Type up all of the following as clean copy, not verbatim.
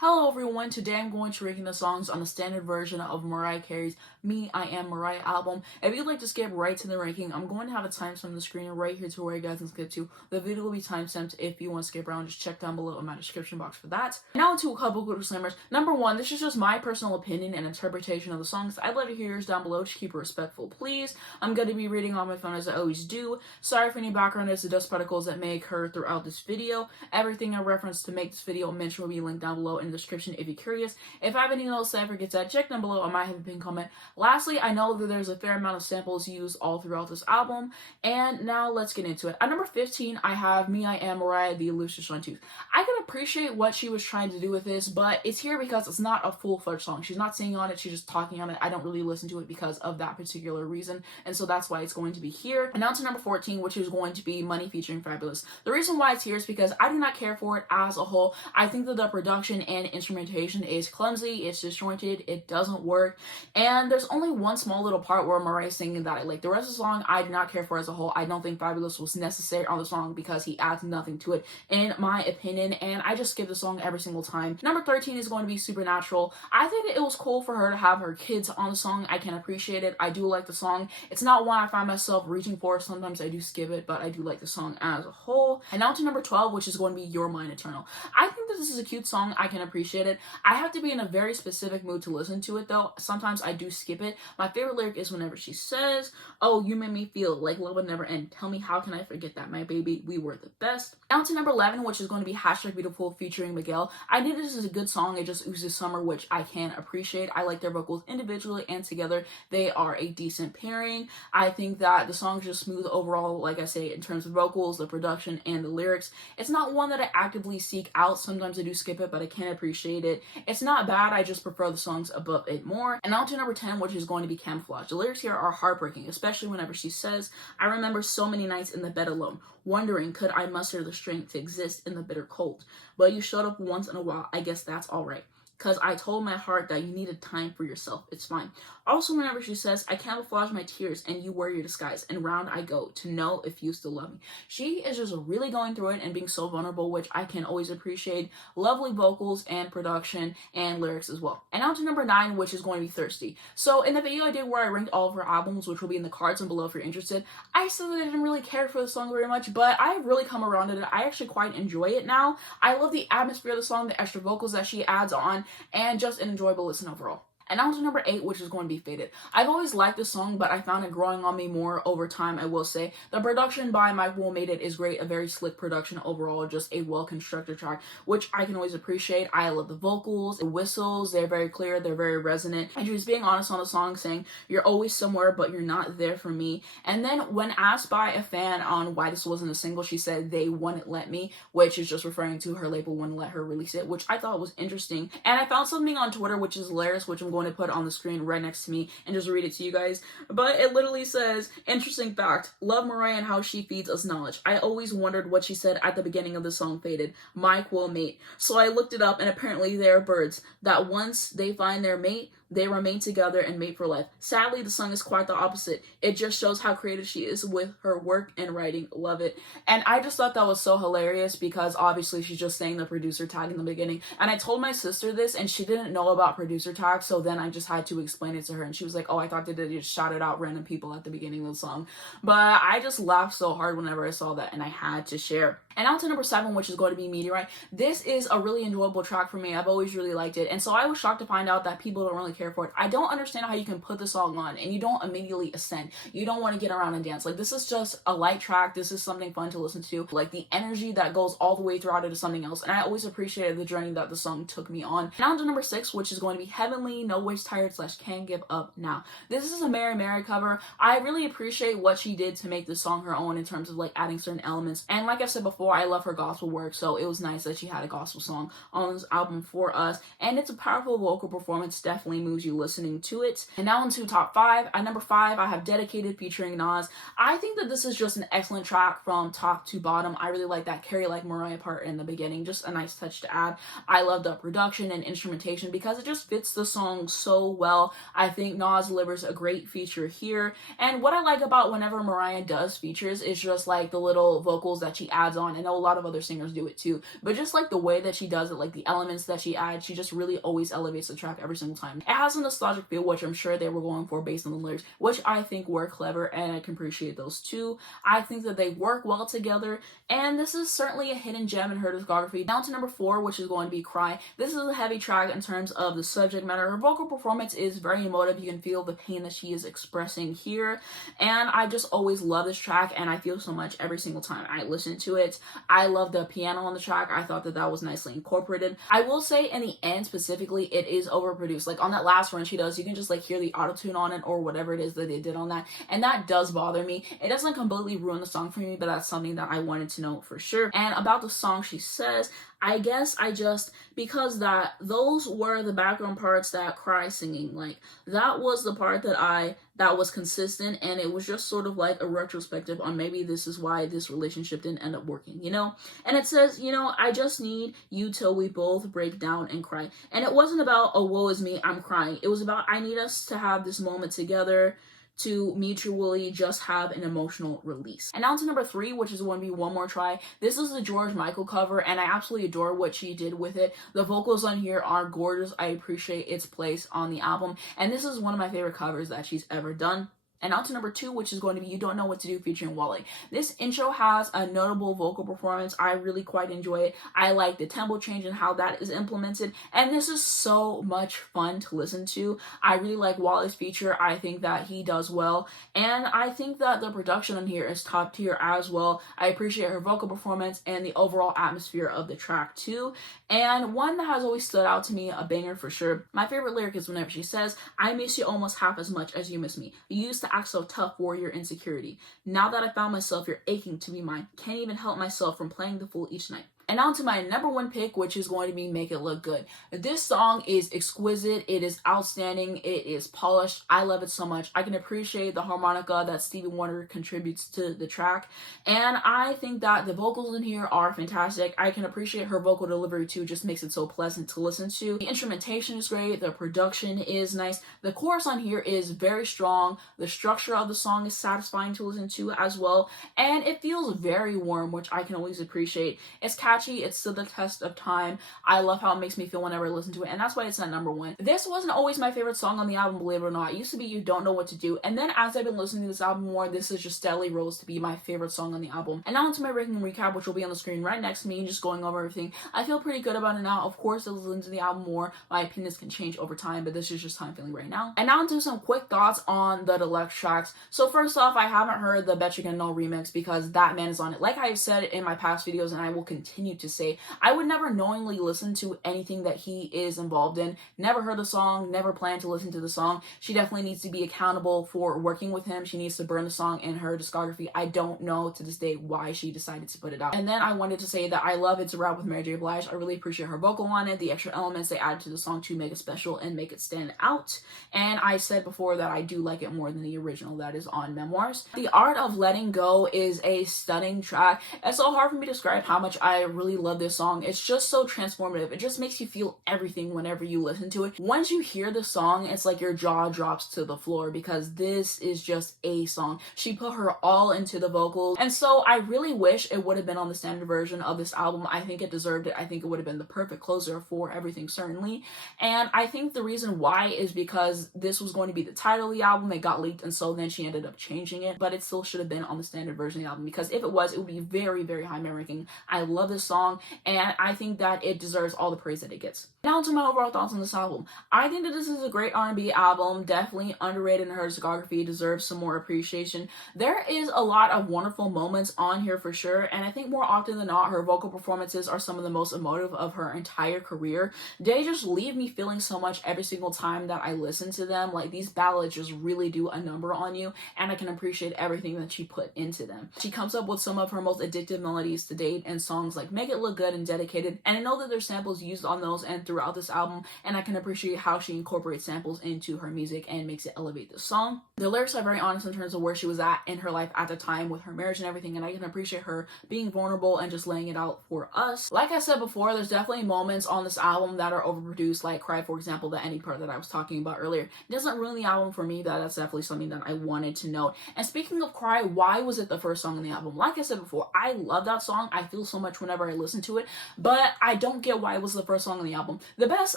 Hello everyone, today I'm going to ranking the songs on the standard version of Mariah Carey's Me, I Am Mariah album. If you'd like to skip right to the ranking, I'm going to have a timestamp on the screen right here to where you guys can skip to. The video will be timestamped. If you want to skip around, just check down below in my description box for that. Now into a couple quick disclaimers. Number one, this is just my personal opinion and interpretation of the songs. I'd love to hear yours down below. Just keep it respectful, please. I'm going to be reading on my phone as I always do. Sorry for any background noise or dust particles that may occur throughout this video. Everything I referenced to make this video mention will be linked down below in the description if you're curious. If I have any else that I forget to check down below, I might have a pinned comment. Lastly, I know that there's a fair amount of samples used all throughout this album, and now let's get into it. At number 15, I have Me, I Am Mariah, the Elusive Swan Tooth. I can appreciate what she was trying to do with this, but it's here because it's not a full-fledged song. She's not singing on it, she's just talking on it. I don't really listen to it because of that particular reason, and so that's why it's going to be here. And now to number 14, which is going to be Money featuring Fabolous. The reason why it's here is because I do not care for it as a whole. I think that the production and instrumentation is clumsy, it's disjointed, it doesn't work, and there's only one small little part where Mariah's singing that I like. The rest of the song I do not care for as a whole. I don't think Fabolous was necessary on the song because he adds nothing to it in my opinion, and I just skip the song every single time. Number 13 is going to be Supernatural. I think it was cool for her to have her kids on the song. I can appreciate it. I do like the song. It's not one I find myself reaching for. Sometimes I do skip it, but I do like the song as a whole. And now to number 12, which is going to be You're Mine Eternal. I think that this is a cute song. I can appreciate it. I have to be in a very specific mood to listen to it though. Sometimes I do skip it. My favorite lyric is whenever she says, "Oh, you made me feel like love would never end. Tell me how can I forget that, my baby, we were the best." Now to number 11, which is going to be Hashtag Beautiful featuring Miguel. I think this is a good song. It just oozes summer, which I can appreciate. I like their vocals individually and together. They are a decent pairing. I think that the song is just smooth overall, like I say, in terms of vocals, the production, and the lyrics. It's not one that I actively seek out. Sometimes I do skip it, but I can appreciate it. It's not bad. I just prefer the songs above it more. And now to number 10, which is going to be Camouflage. The lyrics here are heartbreaking, especially whenever she says, "I remember so many nights in the bed alone, wondering could I muster the strength to exist in the bitter cold. But you showed up once in a while, I guess that's alright. Cause I told my heart that you needed time for yourself, it's fine." Also, whenever she says, "I camouflage my tears and you wear your disguise, and round I go to know if you still love me." She is just really going through it and being so vulnerable, which I can always appreciate. Lovely vocals and production and lyrics as well. And now to number 9, which is going to be Thirsty. So in the video I did where I ranked all of her albums, which will be in the cards and below if you're interested, I said that I didn't really care for the song very much, but I've really come around to it. I actually quite enjoy it now. I love the atmosphere of the song, the extra vocals that she adds on, and just an enjoyable listen overall. And now to number 8, which is going to be Faded. I've always liked this song, but I found it growing on me more over time, I will say. The production by Mike Will Made It is great, a very slick production overall, just a well-constructed track, which I can always appreciate. I love the vocals, the whistles, they're very clear, they're very resonant. And she was being honest on the song, saying, "You're always somewhere, but you're not there for me." And then when asked by a fan on why this wasn't a single, she said they wouldn't let me, which is just referring to her label wouldn't let her release it, which I thought was interesting. And I found something on Twitter, which is hilarious, which I'm going to put on the screen right next to me and just read it to you guys. But it literally says, "Interesting fact, love Mariah and how she feeds us knowledge. I always wondered what she said at the beginning of the song Faded. Mike will mate. So I looked it up, and apparently they are birds that once they find their mate, they remain together and mate for life." Sadly, the song is quite the opposite. It just shows how creative she is with her work and writing. Love it. And I just thought that was so hilarious because obviously she's just saying the producer tag in the beginning. And I told my sister this and she didn't know about producer tag, so then I just had to explain it to her and she was like, "Oh, I thought that they just shouted out random people at the beginning of the song." But I just laughed so hard whenever I saw that and I had to share. And now to number 7, which is going to be Meteorite. This is a really enjoyable track for me. I've always really liked it. And so I was shocked to find out that people don't really care for it. I don't understand how you can put the song on and you don't immediately ascend. You don't want to get around and dance. Like, this is just a light track. This is something fun to listen to. Like, the energy that goes all the way throughout it is something else. And I always appreciated the journey that the song took me on. Now to number 6, which is going to be Heavenly, No Ways Tired / Can't Give Up Now. This is a Mary Mary cover. I really appreciate what she did to make this song her own in terms of like adding certain elements. And like I said before, I love her gospel work, so it was nice that she had a gospel song on this album for us. And it's a powerful vocal performance, definitely moves you listening to it. And now into top 5. At number 5, I have Dedicated featuring Nas. I think that this is just an excellent track from top to bottom. I really like that Carry Like Mariah part in the beginning, just a nice touch to add. I love the production and instrumentation because it just fits the song so well. I think Nas delivers a great feature here. And what I like about whenever Mariah does features is just like the little vocals that she adds on I know a lot of other singers do it too, but just like the way that she does it, like the elements that she adds, she just really always elevates the track every single time. It has a nostalgic feel, which I'm sure they were going for based on the lyrics, which I think were clever, and I can appreciate those too. I think that they work well together, and this is certainly a hidden gem in her discography. Down to number 4, which is going to be Cry. This is a heavy track in terms of the subject matter. Her vocal performance is very emotive. You can feel the pain that she is expressing here, and I just always love this track, and I feel so much every single time I listen to it. I love the piano on the track. I thought that that was nicely incorporated. I will say in the end specifically, it is overproduced. Like on that last run she does, you can just like hear the auto-tune on it or whatever it is that they did on that, and that does bother me. It doesn't completely ruin the song for me, but that's something that I wanted to know for sure. And about the song, she says, I guess I just, because those were the background parts that Cry singing, like that was the part that was consistent, and it was just sort of like a retrospective on maybe this is why this relationship didn't end up working, you know? And it says, you know, I just need you till we both break down and cry. And it wasn't about, oh, woe is me, I'm crying. It was about, I need us to have this moment together to mutually just have an emotional release. And now to number 3, which is going to be One More Try. This is a George Michael cover, and I absolutely adore what she did with it. The vocals on here are gorgeous. I appreciate its place on the album, and this is one of my favorite covers that she's ever done. And now to number 2, which is going to be You Don't Know What to Do featuring Wale. This intro has a notable vocal performance. I really quite enjoy it. I like the tempo change and how that is implemented. And this is so much fun to listen to. I really like Wale's feature. I think that he does well. And I think that the production on here is top tier as well. I appreciate her vocal performance and the overall atmosphere of the track too. And one that has always stood out to me, a banger for sure. My favorite lyric is whenever she says, I miss you almost half as much as you miss me. You used to act so tough for your insecurity. Now that I found myself, you're aching to be mine. Can't even help myself from playing the fool each night. And now to my number 1 pick, which is going to be Make It Look Good. This song is exquisite. It is outstanding. It is polished. I love it so much. I can appreciate the harmonica that Stevie Wonder contributes to the track. And I think that the vocals in here are fantastic. I can appreciate her vocal delivery too. Just makes it so pleasant to listen to. The instrumentation is great. The production is nice. The chorus on here is very strong. The structure of the song is satisfying to listen to as well. And it feels very warm, which I can always appreciate. It's catchy. It stood the test of time. I love how it makes me feel whenever I listen to it, and that's why it's at number 1. This wasn't always my favorite song on the album, believe it or not. It used to be You Don't Know What to Do, and then as I've been listening to this album more, this is just steadily rose to be my favorite song on the album. And now into my ranking recap, which will be on the screen right next to me, just going over everything. I feel pretty good about it now. Of course, as I listen to the album more, my opinions can change over time, but this is just how I'm feeling right now. And now into some quick thoughts on the deluxe tracks. So first off, I haven't heard the Bet You Can Know remix because that man is on it. Like I've said in my past videos, and I will continue to say, I would never knowingly listen to anything that he is involved in. Never heard the song, never plan to listen to the song. She definitely needs to be accountable for working with him. She needs to burn the song in her discography. I don't know to this day why she decided to put it out. And then I wanted to say that I love It's a Wrap with Mary J. Blige. I really appreciate her vocal on it, the extra elements they added to the song to make it special and make it stand out. And I said before that I do like it more than the original that is on Memoirs. The Art of Letting Go is a stunning track. It's so hard for me to describe how much I really love this song. It's just so transformative. It just makes you feel everything whenever you listen to it. Once you hear the song, it's like your jaw drops to the floor because this is just a song. She put her all into the vocals, and so I really wish it would have been on the standard version of this album. I think it deserved it. I think it would have been the perfect closer for everything, certainly. And I think the reason why is because this was going to be the title of the album. It got leaked, and so then she ended up changing it, but it still should have been on the standard version of the album because if it was, it would be very, very high in my ranking. I love this song, and I think that it deserves all the praise that it gets. Now to my overall thoughts on this album. I think that this is a great R&B album, definitely underrated in her discography, deserves some more appreciation. There is a lot of wonderful moments on here for sure, and I think more often than not, her vocal performances are some of the most emotive of her entire career. They just leave me feeling so much every single time that I listen to them. Like, these ballads just really do a number on you, and I can appreciate everything that she put into them. She comes up with some of her most addictive melodies to date in songs like make it look good and dedicated. And I know that there's samples used on those and throughout this album, and I can appreciate how she incorporates samples into her music and makes it elevate the song. The lyrics are very honest in terms of where she was at in her life at the time with her marriage and everything, and I can appreciate her being vulnerable and just laying it out for us. Like I said before, there's definitely moments on this album that are overproduced, like Cry, for example, the ending part that I was talking about earlier. It doesn't ruin the album for me, that's definitely something that I wanted to note. And speaking of Cry, why was it the first song on the album? Like I said before, I love that song. I feel so much whenever I listen to it, but I don't get why it was the first song on the album. The best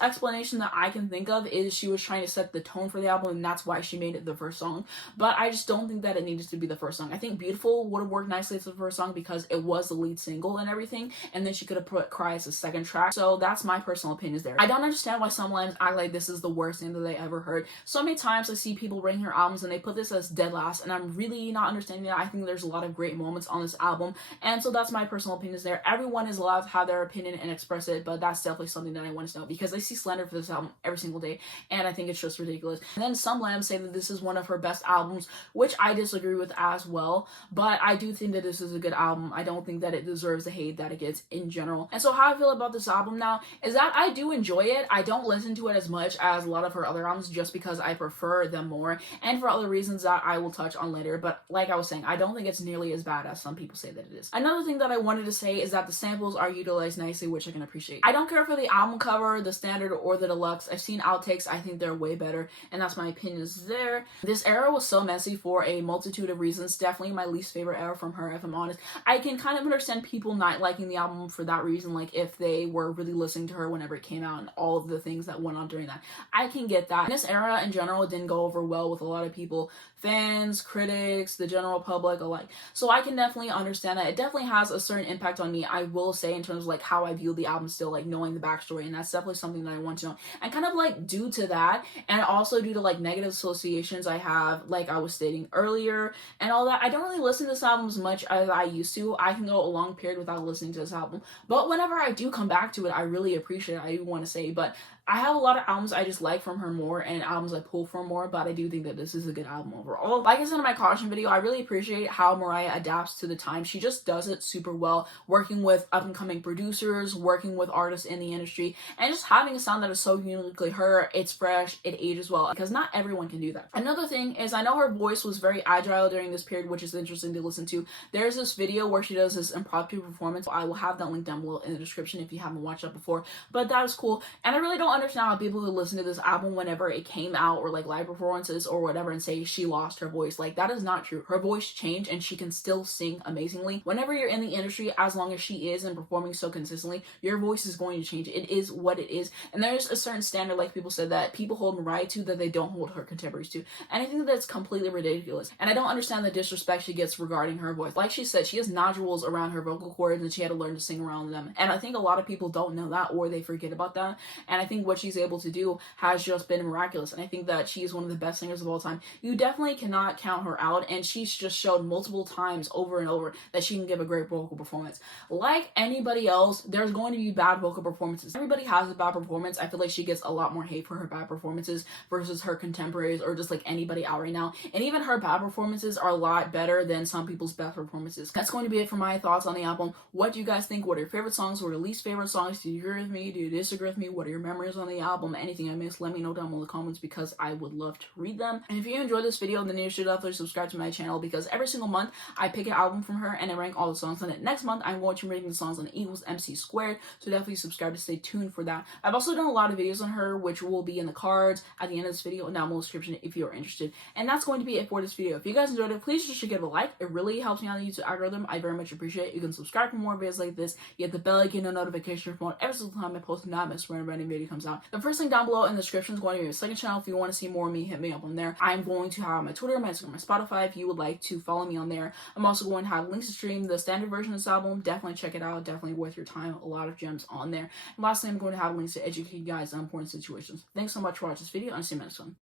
explanation that I can think of is she was trying to set the tone for the album, and that's why she made it the first song. But I just don't think that it needed to be the first song. I think Beautiful would have worked nicely as the first song because it was the lead single and everything, and then she could have put Cry as the second track. So that's my personal opinions there. I don't understand why some lambs act like this is the worst thing that they ever heard. So many times I see people ranking her albums and they put this as dead last, and I'm really not understanding that. I think there's a lot of great moments on this album, and so that's my personal opinions there. Everyone is allowed to have their opinion and express it, but that's definitely something that I want to know because I see slander for this album every single day, and I think it's just ridiculous. And then some lambs say that this is one of her best albums, which I disagree with as well, but I do think that this is a good album. I don't think that it deserves the hate that it gets in general. And so how I feel about this album now is that I do enjoy it. I don't listen to it as much as a lot of her other albums just because I prefer them more, and for other reasons that I will touch on later. But like I was saying, I don't think it's nearly as bad as some people say that it is. Another thing that I wanted to say is that the samples are utilized nicely, which I can appreciate. I don't care for the album cover, the standard, or the deluxe. I've seen outtakes. I think they're way better, and that's my opinions there. This era was so messy for a multitude of reasons. Definitely my least favorite era from her, if I'm honest. I can kind of understand people not liking the album for that reason, like if they were really listening to her whenever it came out and all of the things that went on during that. I can get that. This era in general didn't go over well with a lot of people, fans, critics, the general public alike. So I can definitely understand that. It definitely has a certain impact on me, I will say, in terms of like how I view the album still, like knowing the backstory, and that's definitely something that I want to know. And kind of like due to that, and also due to like negative associations I have, like I was stating earlier, and all that, I don't really listen to this album as much as I used to. I can go a long period without listening to this album, but whenever I do come back to it, I really appreciate it, I do want to say. But I have a lot of albums I just like from her more and albums I pull from more, but I do think that this is a good album overall. Like I said in my caution video, I really appreciate how Mariah adapts to the time. She just does it super well, working with up-and-coming producers, working with artists in the industry, and just having a sound that is so uniquely her. It's fresh, it ages well, because not everyone can do that. Another thing is I know her voice was very agile during this period, which is interesting to listen to. There's this video where she does this impromptu performance. I will have that link down below in the description if you haven't watched that before, but that is cool. And I really don't understand how people who listen to this album whenever it came out, or like live performances or whatever, and say she lost her voice. Like, that is not true. Her voice changed and she can still sing amazingly. Whenever you're in the industry, as long as she is and performing so consistently, your voice is going to change. It is what it is. And there's a certain standard, like people said, that people hold Mariah to that they don't hold her contemporaries to. And I think that's completely ridiculous. And I don't understand the disrespect she gets regarding her voice. Like she said, she has nodules around her vocal cords and she had to learn to sing around them. And I think a lot of people don't know that, or they forget about that. And I think what she's able to do has just been miraculous, and I think that she is one of the best singers of all time. You definitely cannot count her out, and she's just showed multiple times over and over that she can give a great vocal performance. Like anybody else, there's going to be bad vocal performances. Everybody has a bad performance. I feel like she gets a lot more hate for her bad performances versus her contemporaries, or just like anybody out right now, and even her bad performances are a lot better than some people's best performances. That's going to be it for my thoughts on the album. What do you guys think? What are your favorite songs? What are your least favorite songs? Do you agree with me? Do you disagree with me? What are your memories on the album? Anything I missed, let me know down below in the comments because I would love to read them. And if you enjoyed this video, then you should definitely subscribe to my channel, because every single month I pick an album from her and I rank all the songs on it. Next month I'm going to be ranking the songs on equals MC squared, so definitely subscribe to stay tuned for that. I've also done a lot of videos on her, which will be in the cards at the end of this video and down below in the description if you're interested. And that's going to be it for this video. If you guys enjoyed it, please just give it a like. It really helps me on the YouTube algorithm. I very much appreciate it. You can subscribe for more videos like this. You get the bell icon and notification for every single time I post, and not miss when a video comes out. The first link down below in the description is going to be my second channel. If you want to see more of me, hit me up on there. I'm going to have my Twitter, my Instagram, my Spotify if you would like to follow me on there. I'm also going to have links to stream the standard version of this album. Definitely check it out. Definitely worth your time. A lot of gems on there. And lastly, I'm going to have links to educate you guys on important situations. Thanks so much for watching this video, and I'll see you next one.